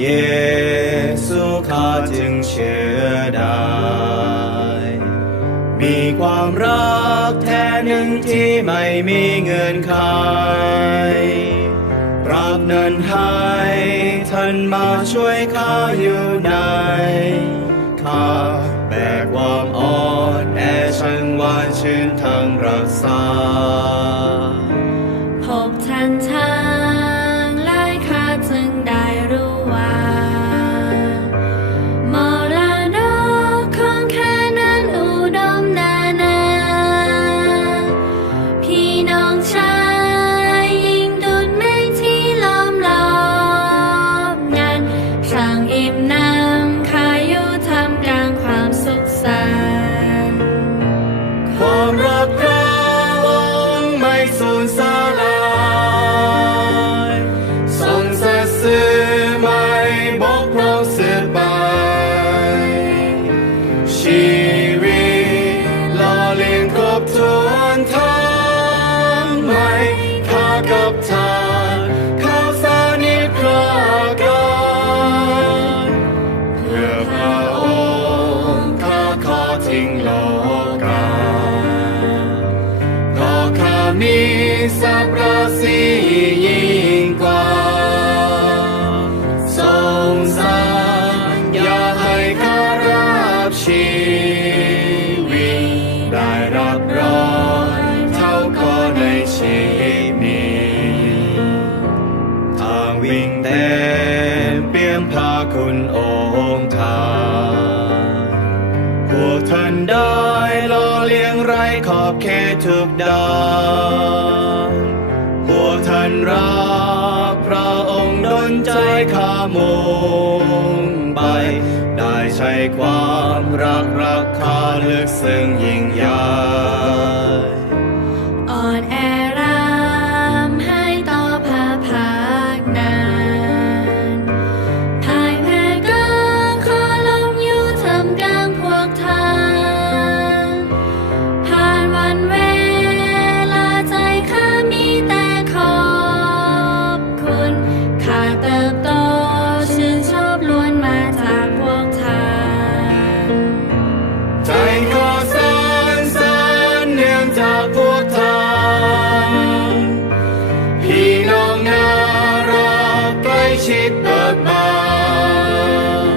เยซูข้าจึงเชื่อได้มีความรักแท้หนึ่งที่ไม่มีเงื่อนไขรับนั้นให้ท่านมาช่วยข้าอยู่ในข้าแบกความอ่อนแอช่างหวานชื่นทั้งรักษาพบท่านทางไล่ข้าจึงได้รู้ว่ามรดกของข้านั้นอุดมนานาพี่น้องชายยิ่งดุจเมฆที่ล้อมรอบนั้นช่างอิ่มน้ำข้าอยู่ท่ามกลางความสุขสันต์ความรักพระองค์ไม่สูญสลายทรงสัตย์ซื่อไม่บกพร่องเสื่อมไปชีวิตหล่อเลี้ยงครบถ้วนทั้งไม่ข้ากับท่านเข้าสนิทพระกันเพื่อพระองค์ข้าขอทิ้งโลกาเพราะข้ามีทรัพย์ราศียิ่งกว่าทรงสร้างอย่าให้ข้ารับชีวิตได้รับรอยเท่าก็ในชีวิตนี้ทางวิ่งเต็มเปี่ยมพระคุณองค์ท่านพวกท่านได้หล่อเลี้ยงไร้ขอบเขตทุกด้านพวกท่านรักพระองค์ดลใจข้ามุ่งไปได้ใช้ความรักข้าลึกซึ้งยิ่งใหญ่อ่อนแอรามให้ต่อพระภาคนั้นพ่ายแพ้ก็ขอลงอยู่ท่ามกลางพวกท่านผ่านวันเวลาใจข้ามีแต่ขอบคุณข้าเติบโตชื่นชอบล้วนมาจากพวกท่าน ใจขอสรรเสริญเนื่องจากพวกท่านพี่น้องน่ารักใกล้ชิดเบิกบาน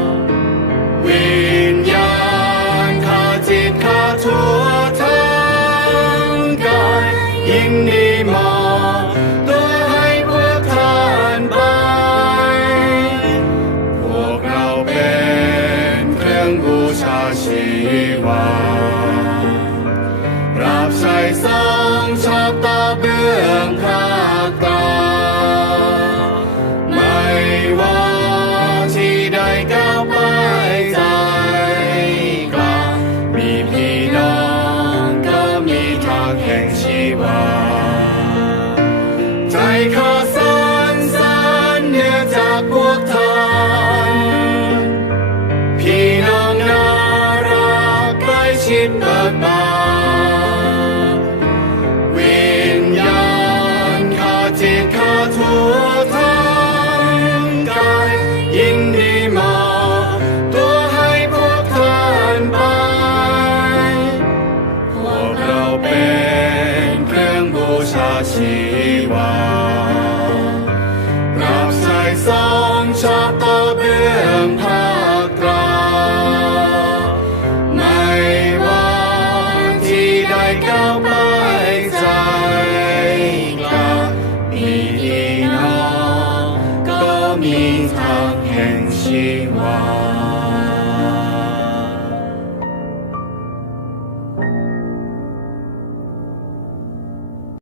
วิญญาณข้าจิตข้าทั่วทั้งกายยินดีมอบตัวให้พวกท่านไปพวกเราเป็นเครื่องบูชาชีวารับใช้ทรงชอบต่อเบื้องพระกลางไม่ว่าที่ใดก้าวไปใจกลางมีพี่น้องก็มีทางแห่งชีวาใจขอสรรเสริญเนื่องจากพวกท่านพี่น้องน่ารักใกล้ชิดเบิกบานวิญญาณข้าจิตข้าทั่วทั้งกายยินดีมอบตัวให้พวกท่านไปพวกเราเป็นเครื่องบูชาชีวารับใช้ทรงชอบต่อเบื้องพระกลางไม่ว่าที่ใดก้าวไปใจกลางมีพี่น้องก็มีทางแห่งชีวา